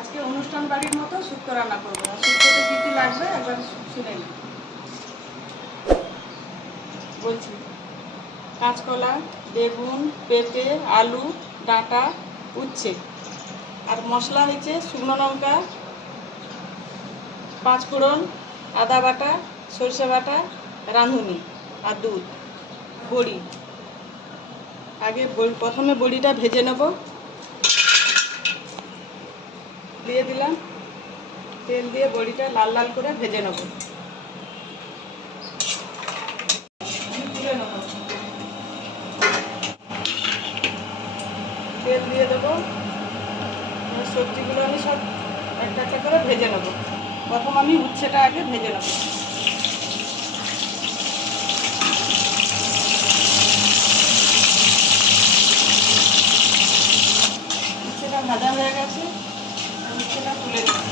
আজকে অনুষ্ঠান বাড়ির মতো শুক্তো রান্না করব। শুক্তোতে কী কী লাগবে একবার শুনে নিই। বলছি, কাঁচকলা, বেগুন, পেঁপে, আলু, ডাঁটা, উচ্ছে। আর মশলা হয়েছে শুকনো লঙ্কা, পাঁচফোড়ন, আদা বাটা, সরষে বাটা, রাঁধুনি আর দুধ। বড়ি। আগে প্রথমে বড়িটা ভেজে নেব। দিয়ে দিলাম। তেল দিয়ে বড়িটা লাল লাল করে ভেজে নেব। তুলে দিয়ে দেবো। সবজিগুলো আমি সব একটা একটা করে ভেজে নেব। প্রথম আমি উচ্ছেটা আগে ভেজে নেব উচ্ছেটা ভাজা হয়ে গেছে আর উচ্ছেটা তুলে দেবো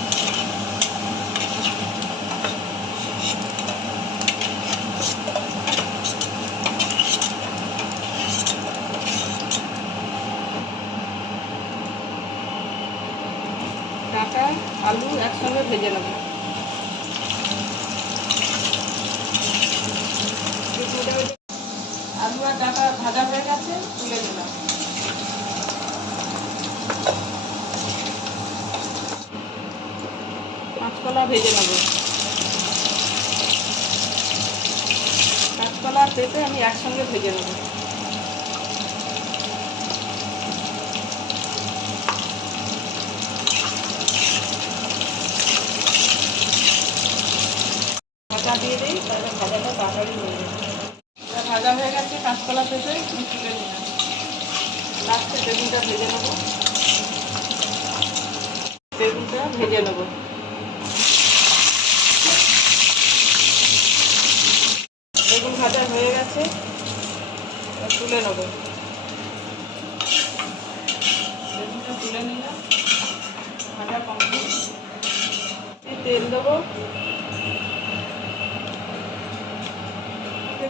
ডাঁটা, আলু একসঙ্গে ভেজে নেব। আলু আর ডাঁটা ভাজা হয়ে গেছে, তুলে দিলাম কাঁচকলা ভেজে নেব। কাঁচকলা আর পেঁপে আমি একসঙ্গে ভেজে নেব ভাজা দিয়ে দিই তাহলে ভাজাটা তাড়াতাড়ি ভাজা হয়ে গেছে, কাঁচকলা পেঁপে তুলে নিলাম। লাস্টে বেগুনটা ভেজে নেব। বেগুনটা ভেজে নেব। বেগুন ভাজা হয়ে গেছে তুলে নেব। বেগুনটা তুলে নিলাম। ভাজা কমপ্লিট। তেল দেবো।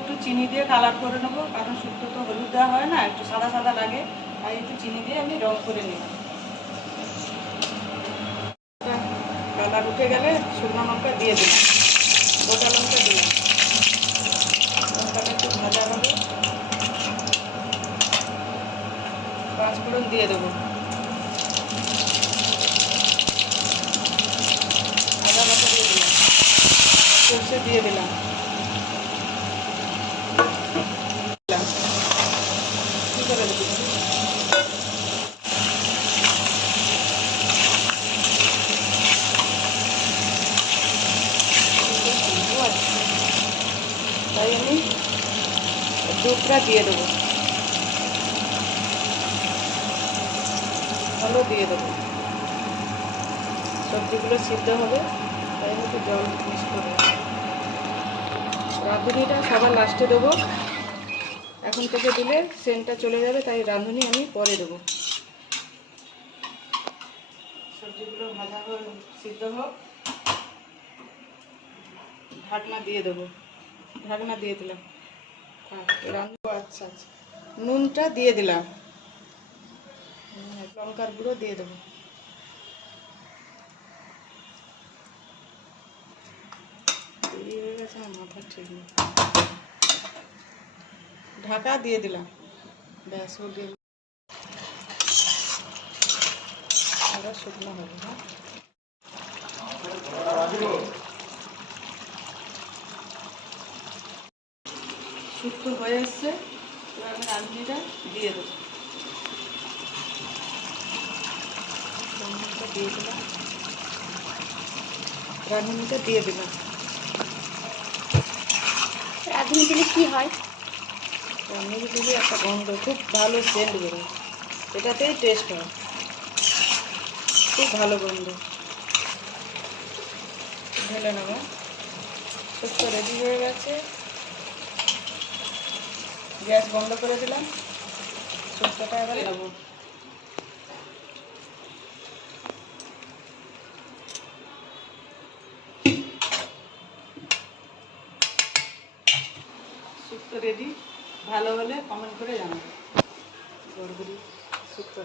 একটু চিনি দিয়ে কালার করে নেব, কারণ শুক্তো তো হলুদ দেওয়া হয় না, একটু সাদা সাদা লাগে, তাই একটু চিনি দিয়ে আমি রং করে নিলাম। কালার উঠে গেলে শুকনো লঙ্কা দিয়ে দিলাম, গোটা লঙ্কা দিলাম। লঙ্কাটা একটু ভাজা হবে। পাঁচ ফোড়ন দিয়ে দেবো। দিয়ে দিলাম। সর্ষে দিয়ে দিলাম কি করে দিবি তাই আমি দুধটা দিয়ে দেবো। ভালো দিয়ে দেবো। সবজিগুলো সিদ্ধ হবে, তাই আমি একটু জল মিক্স করে রাঁধুনিটা সবার লাস্টে দেবো। এখন থেকে দিলে সেন্টটা চলে যাবে, তাই রাঁধুনি আমি পরে দেবো। সবজিগুলো ভাজা হোক সিদ্ধ হোক। ঢাকনা দিয়ে দেবো। ঢাকনা দিয়ে দিলাম। আচ্ছা আচ্ছা। নুনটা দিয়ে দিলাম। লঙ্কার গুঁড়ো দিয়ে দেবো। হয়ে মাথা ঠিক নেই। ঢাকা দিয়ে দিলাম। ব্যাস দিয়ে আবার শুকনো হবে হ্যাঁ। শুক্তো হয়ে এসছে এবার আমি রাঁধুনিটা দিয়ে দেবো। রাঁধুনিটা দিয়ে দিলাম। রাঁধুনিটা দিয়ে দিলাম। রাঁধুনি দিলে কি হয়? রান্নার দিলে একটা গন্ধ খুব ভালো সেন্ট বেরোয়। এটাতেই টেস্ট হয়। খুব ভালো গন্ধ। ঢেলে নেব। শুক্তো রেডি হয়ে গেছে। গ্যাস বন্ধ করে দিলাম। শুক্তোটা এবার নেব। শুক্তো রেডি। ভালো হলে কমেন্ট করে জানাব। গড়গুড়ি শুক্তো